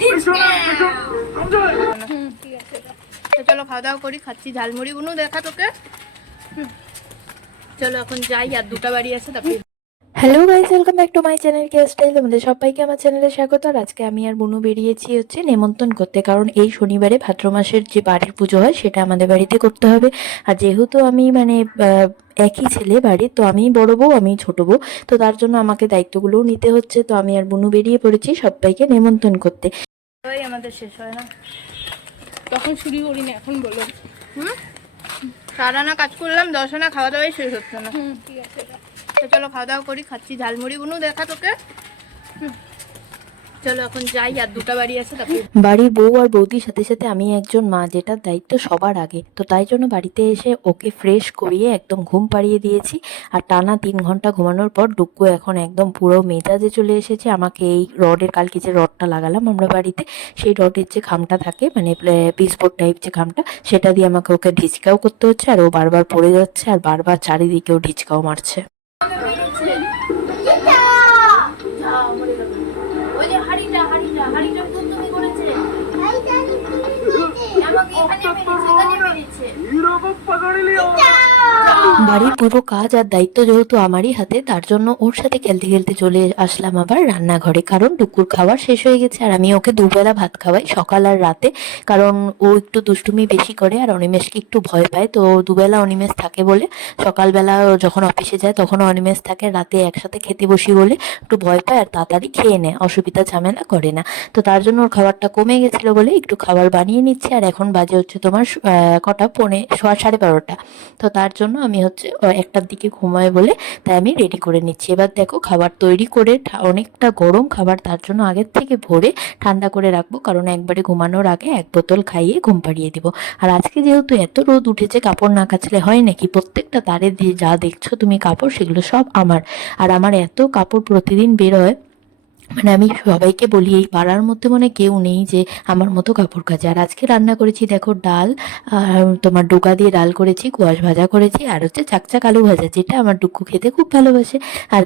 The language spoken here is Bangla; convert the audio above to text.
তো চলো খাওয়া দাওয়া করি খাচ্ছি ঝালমুড়ি। বুনু দেখা তোকে। চলো এখন যাই আর দুটা বাড়ি আছে তারপরে hello guys welcome back to my channel K style তোমাদের সবাইকে আমার চ্যানেলে স্বাগত আর আজকে আমি আর বুনু বেরিয়েছি হচ্ছে নেমন্তন্ন করতে কারণ এই শনিবারে ভাদ্র মাসের যে বাড়ির পুজো হয় সেটা আমাদের বাড়িতে করতে হবে। আর যেহেতু আমি মানে একই ছেলে বাড়ির তো আমি বড় বউ আমি ছোট বউ তো তার জন্য আমাকে দায়িত্বগুলোও নিতে হচ্ছে। তো আমি আর বুনু বেরিয়ে পড়েছি সবাইকে নেমন্তন্ন করতে। ওই আমাদের শেষ হয় না। তখন শুরু করিনি এখন বলো। হুম? সারা না কাজ করলাম দশ আনা খাওয়া দাওয়াই শেষ হচ্ছে না। ঠিক আছে চলো খাওয়া দাওয়া করি খাচ্ছি ঝালমুড়ি বুনু দেখা তোকে। হুম। চলো এখন যাই, আর দুটা বাড়ি আছে বাড়ির বউ আর বৌদির সাথে সাথে আমি একজন মা যেটার দায়িত্ব সবার আগে। তো তাই জন্য বাড়িতে এসে ওকে ফ্রেশ করিয়ে একদম ঘুম পাড়িয়ে দিয়েছি। আর টানা তিন ঘণ্টা ঘুমানোর পর ডুক্কু এখন একদম পুরো মেজাজে চলে এসেছে। আমাকে এই রডের, কালকে যে রডটা লাগালাম আমরা বাড়িতে, সেই রডের যে খামটা থাকে মানে পিসবোর্ড টাইপ যে খামটা সেটা দিয়ে আমাকে ওকে ঢিচকাও করতে হচ্ছে। আর ও বারবার পড়ে যাচ্ছে, আর বারবার চারিদিকেও ঢিচকাও মারছে। আমাকে এখানে মেরেছে পাগড়ি মেরেছে বাড়ির পুরো কাজ আর দায়িত্ব যেহেতু আমারই হাতে, তার জন্য ওর সাথে খেলতে খেলতে চলে আসলাম আবার রান্নাঘরে। কারণ টুকুর খাবার শেষ হয়ে গেছে আর আমি ওকে দুবেলা ভাত খাওয়াই সকাল আর রাতে। কারণ ও একটু দুষ্টুমি বেশি করে আর অনিমেষকে একটু ভয় পায়। তো দুবেলা অনিমেষ থাকে বলে সকালবেলা যখন অফিসে যায় তখন অনিমেষ থাকে রাতে একসাথে খেতে বসি বলে একটু ভয় পায় আর তাড়াতাড়ি খেয়ে নেয়, অসুবিধা ঝামেলা করে না। তো তার জন্য ওর খাবারটা কমে গেছিল বলে একটু খাবার বানিয়ে নিচ্ছে। আর এখন বাজে হচ্ছে তোমার কটা? পৌনে সোয়া সাড়ে বারোটা। তো তার জন্য আমি হচ্ছে একটার দিকে ঘুমায় বলে তাই আমি রেডি করে নিচ্ছি। এবার দেখো খাবার তৈরি করে অনেকটা গরম খাবার তার জন্য আগের থেকে ভরে ঠান্ডা করে রাখব, কারণ একবারে ঘুমানোর আগে এক বোতল খাইয়ে ঘুম পাড়িয়ে দিব। আর আজকে যেহেতু এত রোদ উঠেছে, কাপড় না কাচলে হয় নাকি? প্রত্যেকটা তারে দিয়ে যা দেখছ তুমি কাপড়, সেগুলো সব আমার। আর আমার এত কাপড় প্রতিদিন বের হয় মানে আমি সবাইকে বলি, এই পাড়ার মধ্যে মনে কেউ নেই যে আমার মতো কাপড় কাচে। আর আজকে রান্না করেছি, দেখো ডাল, আর তোমার ডোকা দিয়ে ডাল করেছি, কোয়াশ ভাজা করেছি, আর হচ্ছে চাকচাক আলু ভাজা, যেটা আমার ডুকু খেতে খুব ভালোবাসে। আর